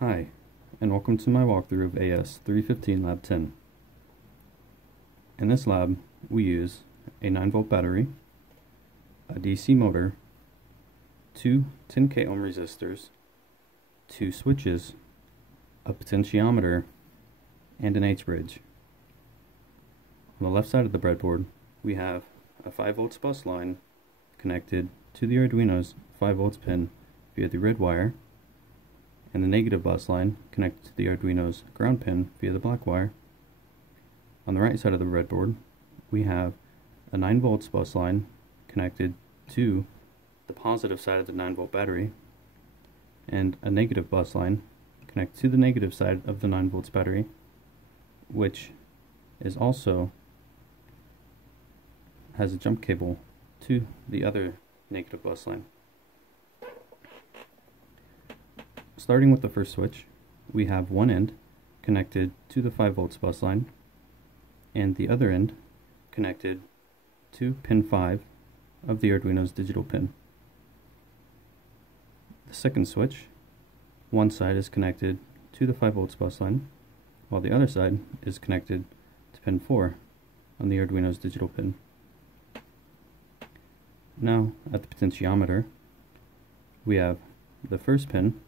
Hi, and welcome to my walkthrough of AS315 Lab 10. In this lab, we use a 9-volt battery, a DC motor, two 10k ohm resistors, two switches, a potentiometer, and an H-bridge. On the left side of the breadboard, we have a 5 volts bus line connected to the Arduino's 5 volts pin via the red wire, and the negative bus line connected to the Arduino's ground pin via the black wire. On the right side of the breadboard, we have a 9 volts bus line connected to the positive side of the 9 volt battery, and a negative bus line connected to the negative side of the 9 volts battery, which is also has a jump cable to the other negative bus line. Starting with the first switch, we have one end connected to the 5 volts bus line and the other end connected to pin 5 of the Arduino's digital pin. The second switch, one side is connected to the 5 volts bus line, while the other side is connected to pin 4 on the Arduino's digital pin. Now, at the potentiometer, we have the first pin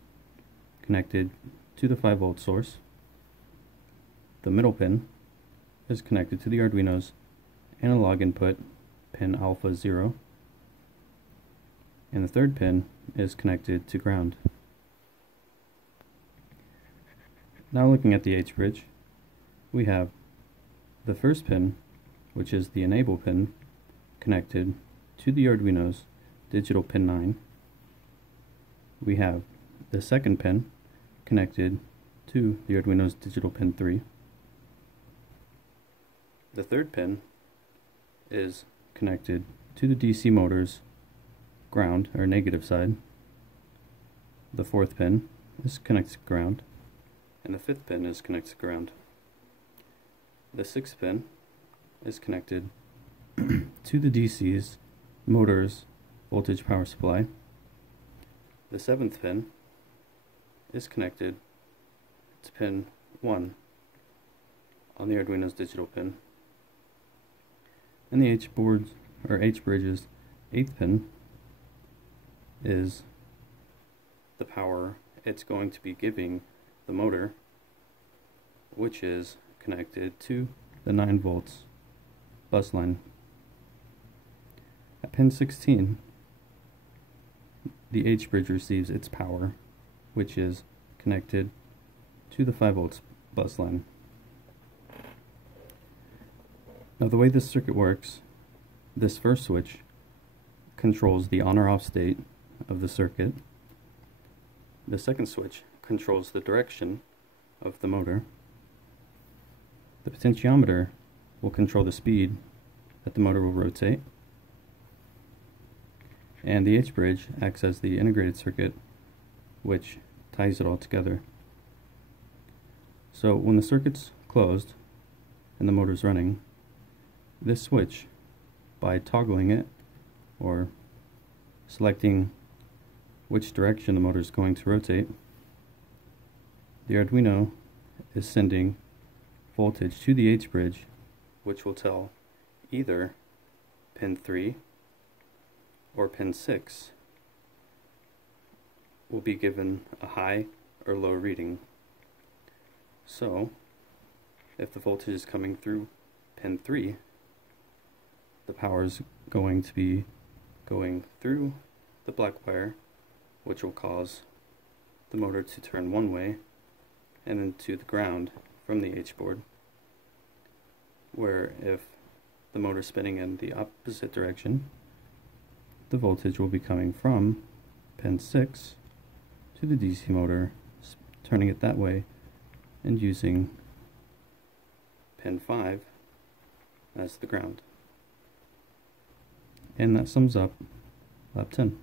connected to the 5 volt source. The middle pin is connected to the Arduino's analog input, pin alpha 0, and the third pin is connected to ground. Now looking at the H-bridge, we have the first pin, which is the enable pin, connected to the Arduino's digital pin 9. We have the second pin connected to the Arduino's digital pin 3. The third pin is connected to the DC motor's ground, or negative side. The fourth pin is connected to ground, and the fifth pin is connected to ground. The sixth pin is connected to the DC's motor's voltage power supply. The seventh pin is connected to pin 1 on the Arduino's digital pin. And the H-bridge's 8th pin is the power it's going to be giving the motor, which is connected to the 9 volts bus line. At pin 16, the H-bridge receives its power, which is connected to the 5 volts bus line. Now the way this circuit works, this first switch controls the on or off state of the circuit. The second switch controls the direction of the motor. The potentiometer will control the speed that the motor will rotate. And the H-bridge acts as the integrated circuit, which ties it all together. So when the circuit's closed and the motor's running, this switch, by toggling it or selecting which direction the motor is going to rotate, the Arduino is sending voltage to the H-bridge, which will tell either pin 3 or pin 6 will be given a high or low reading. So, if the voltage is coming through pin 3, the power is going to be going through the black wire, which will cause the motor to turn one way and then to the ground from the H-board. Where if the motor is spinning in the opposite direction, the voltage will be coming from pin 6 to the DC motor, turning it that way, and using pin 5 as the ground. And that sums up Lab 10.